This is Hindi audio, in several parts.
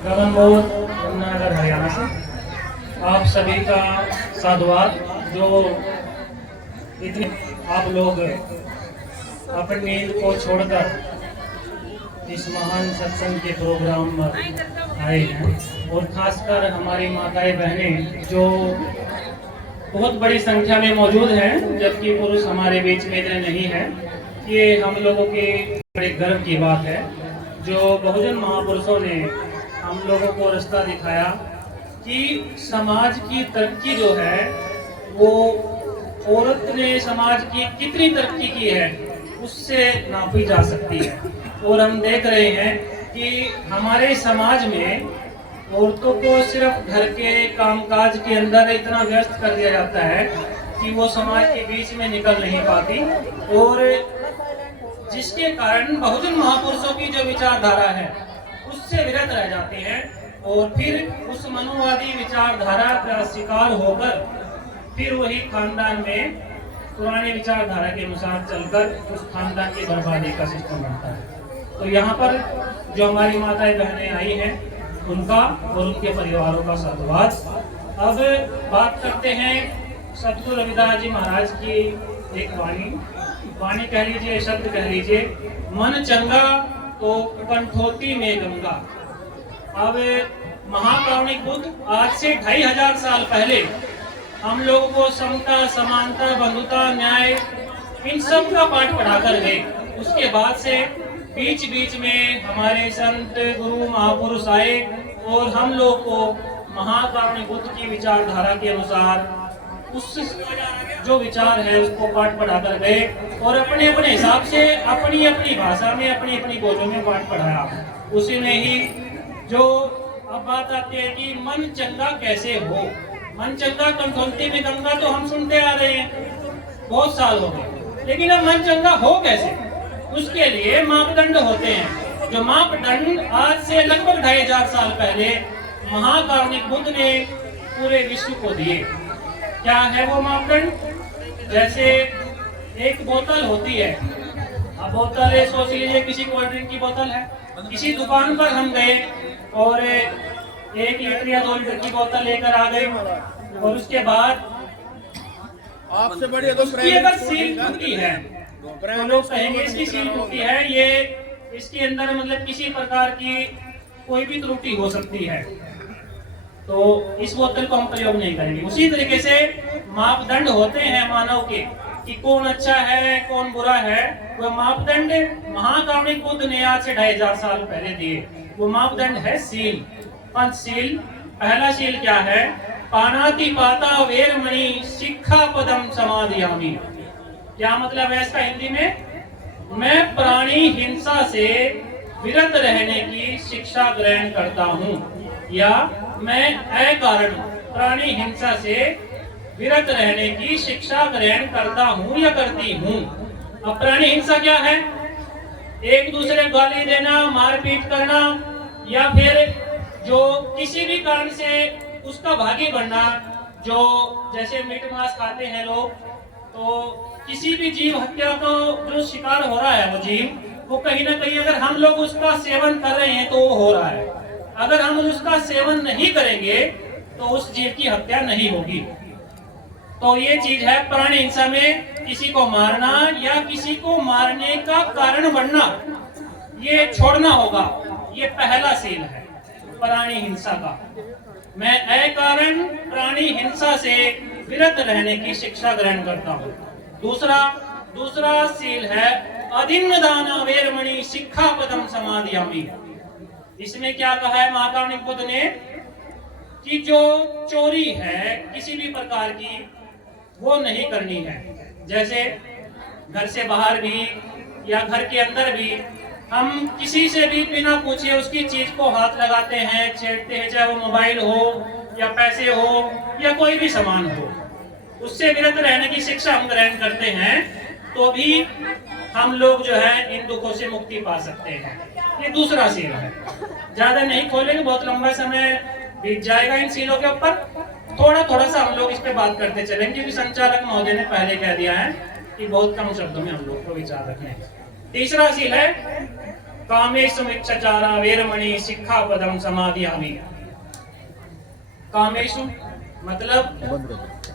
गगन बोध यमुनानगर हरियाणा से आप सभी का साधुवाद। जो इतने आप लोग अपनी नींद को छोड़कर इस महान सत्संग के प्रोग्राम में आए हैं, और खासकर हमारी माताएं बहनें जो बहुत बड़ी संख्या में मौजूद हैं, जबकि पुरुष हमारे बीच में इतने नहीं हैं। ये हम लोगों के बड़े गर्व की बात है जो बहुजन महापुरुषों ने हम लोगों को रास्ता दिखाया कि समाज की तरक्की जो है वो औरत ने समाज की कितनी तरक्की की है उससे नापी जा सकती है। और हम देख रहे हैं कि हमारे समाज में औरतों को सिर्फ घर के कामकाज के अंदर इतना व्यस्त कर दिया जाता है कि वो समाज के बीच में निकल नहीं पाती, और जिसके कारण बहुजन महापुरुषों की जो विचारधारा है उससे विरत रह जाते हैं, और फिर उस मनुवादी विचारधारा का शिकार होकर फिर वही खानदान में पुराने विचारधारा के अनुसार चलकर उस खानदान की बर्बादी का सिस्टम बनता है। तो यहाँ पर जो हमारी माताएं बहनें आई हैं उनका और उनके परिवारों का साधुवाद। अब बात करते हैं सतगुरु रविदास जी महाराज की एक वाणी कह लीजिए, शब्द कह लीजिए, मन चंगा तो कंठोती में गंगा। अब महाकारुणिक बुद्ध आज से 2500 साल पहले हम लोगों को समता, समानता, बंधुता, न्याय इन सब का पाठ पढ़ाकर गए। उसके बाद से बीच बीच में हमारे संत गुरु महापुरुष आए और हम लोग को महाकारुणिक बुद्ध की विचारधारा के अनुसार उस जो विचार है उसको पाठ पढ़ाकर गए, और अपने अपने हिसाब से अपनी अपनी भाषा में अपनी अपनी बोलियों में पाठ पढ़ाया। उसी में ही जो अब बात आती है कि मन चंगा कैसे हो। मन चंगा कंठोती में गंगा तो हम सुनते आ रहे हैं बहुत साल हो गए, लेकिन अब मन चंगा हो कैसे, उसके लिए मापदंड होते हैं। जो मापदंड आज से लगभग 2500 साल पहले महाकारुणिक बुद्ध ने पूरे विश्व को दिए। क्या है वो मापदंड? जैसे एक बोतल होती है, अब बोतल सोच लीजिए किसी कोल्ड ड्रिंक की बोतल है, किसी दुकान पर हम गए और 1 लीटर या 2 लीटर की बोतल लेकर आ गए, और उसके बाद आपसे बढ़िया तो उसकी अगर सील टूटी है तो लोग कहेंगे इसकी सील टूटी है, ये इसके अंदर मतलब किसी प्रकार की कोई भी त्रुटि हो सकती है, तो इस बोतल को हम प्रयोग नहीं करेंगे। उसी तरीके से मापदंड होते हैं मानव के कि कौन अच्छा है कौन बुरा है। वो मापदंड महाकारुणिक बुद्ध ने आज से 2500 साल पहले दिए। वो मापदंड है सील, पंचशील। पहला शील क्या है? पानाति पाता वेरमणि शिक्षा पदम समाधियामि। क्या मतलब है इसका हिंदी में? मैं प्राणी हिंसा से विरत रहने की शिक्षा ग्रहण करता हूँ, या मैं अकारण प्राणी हिंसा से विरत रहने की शिक्षा ग्रहण करता हूँ या करती हूँ। अब प्राणी हिंसा क्या है? एक दूसरे को गाली देना, मारपीट करना, या फिर जो किसी भी कारण से उसका भागी बनना। जो जैसे मीट मांस खाते हैं लोग, तो किसी भी जीव हत्या को जो शिकार हो रहा है वो जीव, वो कहीं ना कहीं अगर हम लोग उसका सेवन कर रहे हैं तो वो हो रहा है। अगर हम उसका सेवन नहीं करेंगे तो उस जीव की हत्या नहीं होगी। तो ये चीज है प्राणी हिंसा में, किसी को मारना या किसी को मारने का कारण बनना, ये छोड़ना होगा। ये पहला सील है प्राणी हिंसा का। मैं अकारण प्राणी हिंसा से विरत रहने की शिक्षा ग्रहण करता हूँ। दूसरा सील है अदिन्न दान वेरमणि शिक्षा पदम समाधियामि। इसमें क्या कहा है महाकारुणिक बुद्ध ने कि जो चोरी है किसी भी प्रकार की वो नहीं करनी है। जैसे घर से बाहर भी या घर के अंदर भी हम किसी से भी बिना पूछे उसकी चीज को हाथ लगाते हैं, छेड़ते हैं, चाहे वो मोबाइल हो या पैसे हो या कोई भी सामान हो, उससे विरत रहने की शिक्षा हम ग्रहण करते हैं, तो भी हम लोग जो है इन दुखों से मुक्ति पा सकते हैं। ये दूसरा सील है। ज्यादा नहीं खोलेंगे, बहुत लंबा समय बीत जाएगा इन सीलों के ऊपर। थोड़ा सा हम लोग इस पे बात करते चलेंगे, क्योंकि संचालक महोदय ने पहले कह दिया है कि बहुत कम शब्दों में हम लोग को विचार रखने। तीसरा सील है कामेषु मिच्छचारा वेरमणि सिक्खापदम समादियामि। कामेषु मतलब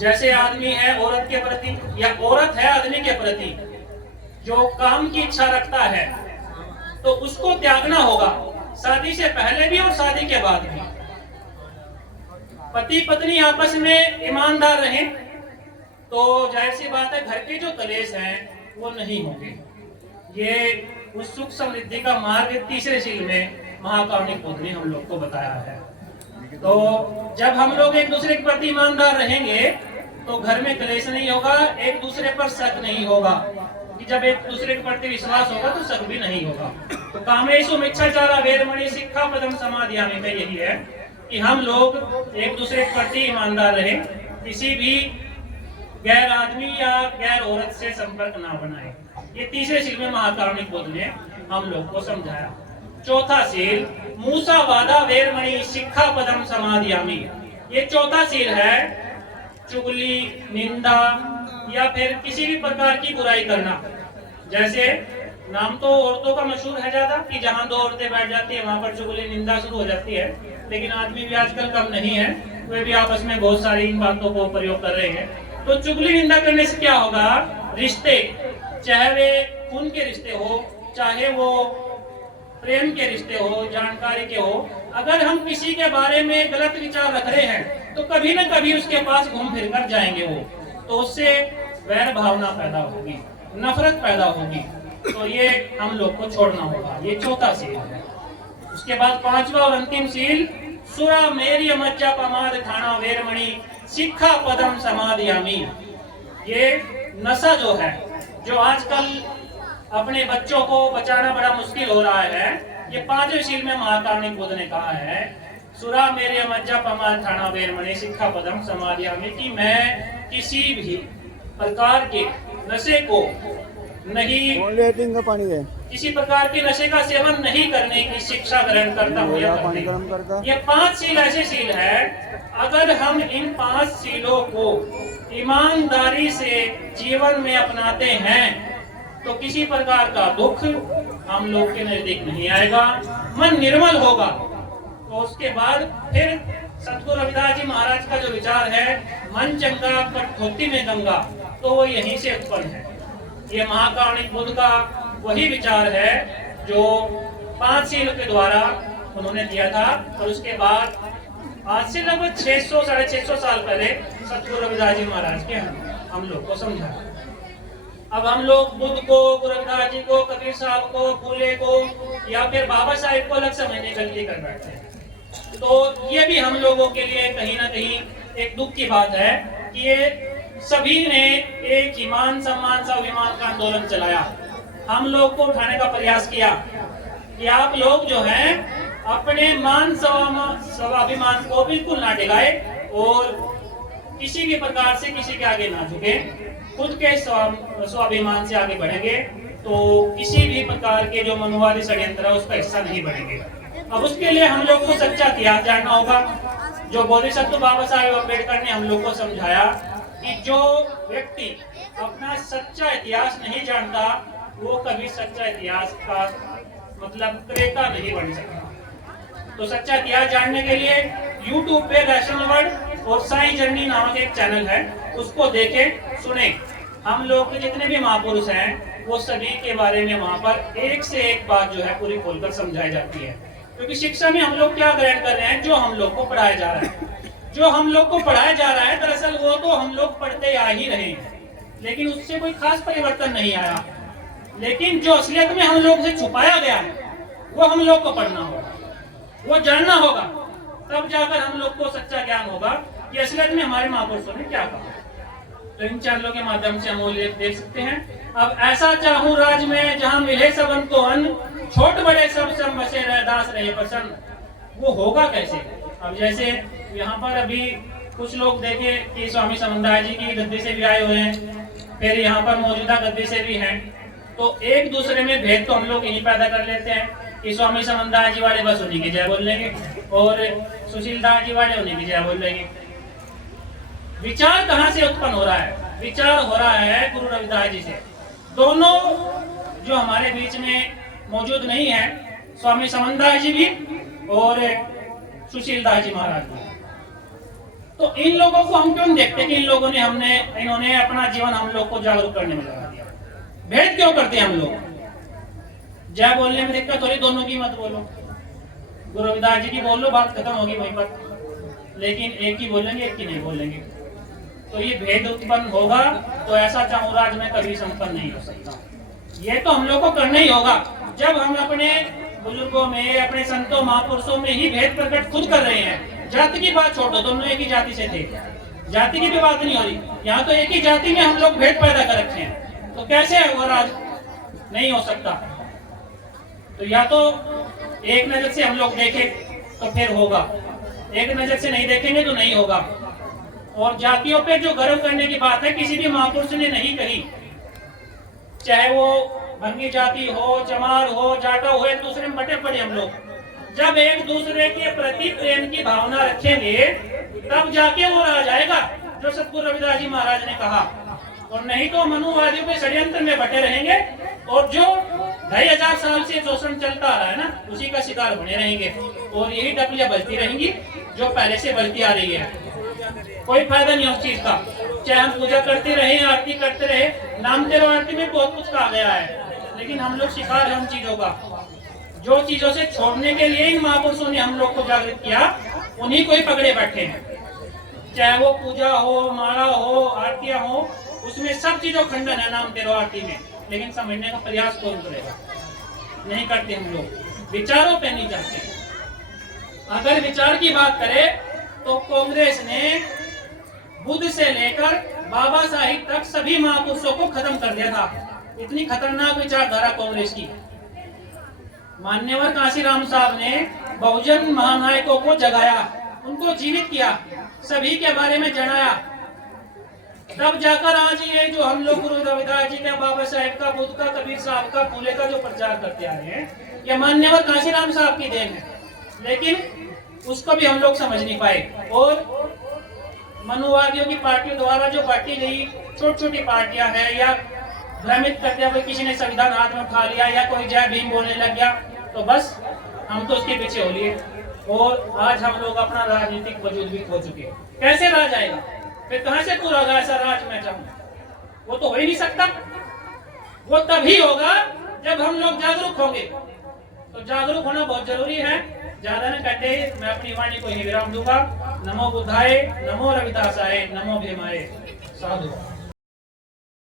जैसे आदमी है औरत के प्रति या औरत है आदमी के प्रति जो काम की इच्छा रखता है तो उसको त्यागना होगा, शादी से पहले भी और शादी के बाद भी। पति पत्नी आपस में ईमानदार रहें तो जाहिर सी बात है घर के जो कलेश हैं वो नहीं होंगे। ये उस सुख समृद्धि का मार्ग तीसरे शील में महाकारुणिक बुद्ध ने हम लोग को बताया है। तो जब हम लोग एक दूसरे के प्रति ईमानदार रहेंगे तो घर में कलेश नहीं होगा, एक दूसरे पर शक नहीं होगा, कि जब एक दूसरे के प्रति विश्वास होगा तो शक भी नहीं होगा। तो कामेषु मिच्छाचारा वेरमणि सिक्खापदम समादियामि में यही है कि हम लोग एक दूसरे के प्रति ईमानदार रहें, किसी भी गैर आदमी या गैर औरत से संपर्क ना बनाए। ये तीसरे शील में महाकारुणिक बुद्ध ने हम लोग को समझाया। चौथा शील मूसावादा वेरमणि सिक्खापदम समादियामि। ये चौथा शील है चुगली, निंदा या फिर किसी भी प्रकार की बुराई करना। जैसे नाम तो औरतों का मशहूर है ज्यादा कि जहां दो औरतें बैठ जाती है वहां पर चुगली निंदा शुरू हो जाती है, लेकिन आदमी भी आजकल कम नहीं है, वे भी आपस में बहुत सारी इन बातों को प्रयोग कर रहे हैं। तो चुगली निंदा करने से क्या होगा, रिश्ते चाहे वे खून के रिश्ते हो, चाहे वो प्रेम के रिश्ते हो, जानकारी के हो, अगर हम किसी के बारे में गलत विचार रख रहे हैं तो कभी न कभी उसके पास घूम फिर कर जाएंगे वो, तो उससे वैर भावना पैदा होगी, नफरत पैदा होगी। तो ये हम लोग को छोड़ना होगा। ये चौथा शील है। उसके बाद पांचवा और अंतिम शील सुरा मेरी मज्जा पमाद खाना वेरमणि सिक्खापदम समादियामि। ये नशा जो है, जो आजकल अपने बच्चों को बचाना बड़ा मुश्किल हो रहा है, ये पांचवें शील में महाकारुणिक बुद्ध ने कहा है सुरा मेरे मज्जा पमाद खाना वेरमणि सिक्खापदम समादियामि कि मैं किसी भी प्रकार के नशे को नहीं, पानी है किसी प्रकार के नशे का सेवन नहीं करने की शिक्षा ग्रहण करता हूँ या करते। ये 5 शील ऐसे शील है, अगर हम इन 5 शीलों को ईमानदारी से जीवन में अपनाते हैं तो किसी प्रकार का दुख हम लोग के नजदीक नहीं आएगा, मन निर्मल होगा। तो उसके बाद फिर सतगुरु रविदास जी महाराज का जो विचार है मन चंगा पर धोती में गंगा, तो वो यहीं से उत्पन्न है। ये महाकारुणिक बुद्ध का वही विचार है जो 5 शील के द्वारा उन्होंने दिया था। और उसके बाद आज से लगभग 600 साढ़े 600 साल पहले सतगुरु रविदास जी महाराज के हम लोग को समझाया। अब हम लोग बुद्ध को, गुरु रविदास जी को, कबीर साहब को, फूले को या फिर बाबा साहिब को अलग समझने गलती कर बैठते हैं। तो ये भी हम लोगों के लिए कहीं ना कहीं एक दुख की बात है कि ये सभी ने एक ईमान सम्मान स्वाभिमान का आंदोलन चलाया, हम लोग को उठाने का प्रयास किया कि आप लोग जो हैं अपने मान स्वाभिमान को बिल्कुल ना डिगाए और किसी भी प्रकार से किसी के आगे ना झुके, खुद के स्वाभिमान से आगे बढ़ेंगे तो किसी भी प्रकार के जो मनोवादी षड्यंत्र है उसका हिस्सा नहीं बनेंगे। अब उसके लिए हम लोग को सच्चा इतिहास जानना होगा। जो बोधिसत्व बाबा साहेब अम्बेडकर ने हम लोग को समझाया कि जो व्यक्ति अपना सच्चा इतिहास नहीं जानता वो कभी सच्चा इतिहास का मतलब क्रेता नहीं बन सकता। तो सच्चा इतिहास जानने के लिए YouTube पे रैशनल वर्ल्ड और साई जर्नी नामक एक चैनल है, उसको देखें सुने। हम लोग के जितने भी महापुरुष हैं वो सभी के बारे में वहाँ पर एक से एक बात जो है पूरी खोलकर समझाई जाती है। क्योंकि शिक्षा में हम लोग क्या ग्रहण कर रहे हैं, जो हम लोग को पढ़ाया जा रहा है, जो हम लोग को पढ़ाया जा रहा है दरअसल वो तो हम लोग पढ़ते आ ही रहे हैं, लेकिन उससे कोई खास परिवर्तन नहीं आया। लेकिन जो असलियत में हम लोग से छुपाया गया है वो हम लोग को पढ़ना होगा, वो जानना होगा, तब जाकर हम लोग को सच्चा ज्ञान होगा कि असलियत में हमारे महापुरुषों ने क्या कहा। तो इन चैनलों के माध्यम से हम वो देख सकते हैं। अब ऐसा चाहूं राज में जहां मिले सबन को अन्न, छोट बड़े सब बसे रहे दास रहे प्रसन्न, वो होगा कैसे। अब जैसे यहाँ पर अभी कुछ लोग देखे कि स्वामी समन्दाय जी की गद्दी से भी आए हुए हैं, फिर यहाँ पर मौजूदा गद्दी से भी हैं, तो एक दूसरे में भेद तो हम लोग यही पैदा कर लेते हैं कि स्वामी समन्दाय जी वाले बस उन्हीं की जय बोल लेंगे और सुशील दास जी वाले उन्हीं की जय बोल लेंगे। विचार कहाँ से उत्पन्न हो रहा है? विचार हो रहा है गुरु रविदास जी से। दोनों जो हमारे बीच में मौजूद नहीं है, स्वामी समनदास जी भी और सुशील दास जी महाराज भी। तो इन लोगों को हम क्यों देखते कि इन्होंने अपना जीवन हम लोग को जागरूक करने में लगा दिया। भेद क्यों करते हैं हम लोग? जय बोलने में दिक्कत हो रही, दोनों की मत बोलो। गुरु रविदास जी की बोल लो, बात खत्म होगी वहीं पर। लेकिन एक ही बोलेंगे, एक ही नहीं बोलेंगे, तो ये भेद उत्पन्न होगा। तो ऐसा चामुराज में कभी संपन्न नहीं हो सकता। ये तो हम लोग को करना ही होगा। जब हम अपने बुजुर्गों में, अपने संतों महापुरुषों में ही भेद प्रकट खुद कर रहे हैं। जाति की बात छोड़ो, दोनों एक ही जाति से थे, जाति की भी बात नहीं हो रही। यहाँ तो एक ही जाति में हम लोग भेद पैदा कर रखे हैं, तो कैसे होगा राज? नहीं हो सकता। तो या तो एक नजर से हम लोग देखें तो फिर होगा, एक नजर से नहीं देखेंगे तो नहीं होगा। और जातियों पे जो गर्व करने की बात है, किसी भी महापुरुष ने नहीं कही, चाहे वो भंगी जाति हो, चमार हो, जाटा हो, एक दूसरे में बटे पड़े हम लोग। जब एक दूसरे के प्रति प्रेम की भावना रखेंगे तब जाके वो राज आएगा, जो सतगुरु रविदास जी महाराज ने कहा। और नहीं तो मनुवादियों के षड्यंत्र में बटे रहेंगे और जो 2500 साल से शोषण चलता आ रहा है ना, उसी का शिकार बने रहेंगे। और यही डपलियां बजती रहेंगी जो पहले से बजती आ रही है। कोई फायदा नहीं उस चीज का। चाहे हम पूजा करते रहे, आरती करते रहे, नाम तेरो आरती में बहुत कुछ कहा गया है, लेकिन हम लोग शिकार हैं उन चीजों का। जो चीजों से छोड़ने के लिए इन महापुरुषों ने हम लोग को जागृत किया, उन्हीं को ही पकड़े बैठे हैं। चाहे वो पूजा हो, माला हो, आरतियां हो, उसमें सब चीजों खंडन है नाम तेरो आरती में। लेकिन समझने का प्रयास कौन करेगा? नहीं करते हम लोग, विचारों पे नहीं जाते। अगर विचार की बात करें तो कांग्रेस ने बुद्ध से लेकर बाबा साहिब तक सभी महापुरुषों को खत्म कर दिया था। इतनी खतरनाक विचारधारा कांग्रेस की। मान्यवर कांशीराम साहब ने बहुजन महानायकों को जगाया, उनको जीवित किया, सभी के बारे में जनाया। तब जाकर आज ये जो हम लोग गुरु रविदास जी का, बाबा साहेब का, बुद्ध का, कबीर साहब का, फूले का जो प्रचार करते आ रहे हैं, ये मान्यवर कांशीराम साहब की देन है। लेकिन उसको भी हम लोग समझ नहीं पाए। और मनुवादियों की पार्टियों द्वारा जो बांटी गई छोटी छोटी पार्टियां हैं, या भ्रमित करते हुए किसी ने संविधान हाथ में उठा लिया, या कोई जय भीम बोलने लग गया, तो बस हम तो उसके पीछे हो लिए। और आज हम लोग अपना राजनीतिक वजूद भी खो चुके हैं। कैसे राज आएगा? फिर कहां से पूरा होगा ऐसा राज? मैं चाहूँ वो तो हो ही नहीं सकता। वो तभी होगा जब हम लोग जागरूक होंगे। तो जागरूक होना बहुत जरूरी है। ज्यादा न कहते मैं अपनी वाणी को ही विराम दूंगा। नमो बुद्धाय, नमो रविदासाय, नमो भीमाय। साधु।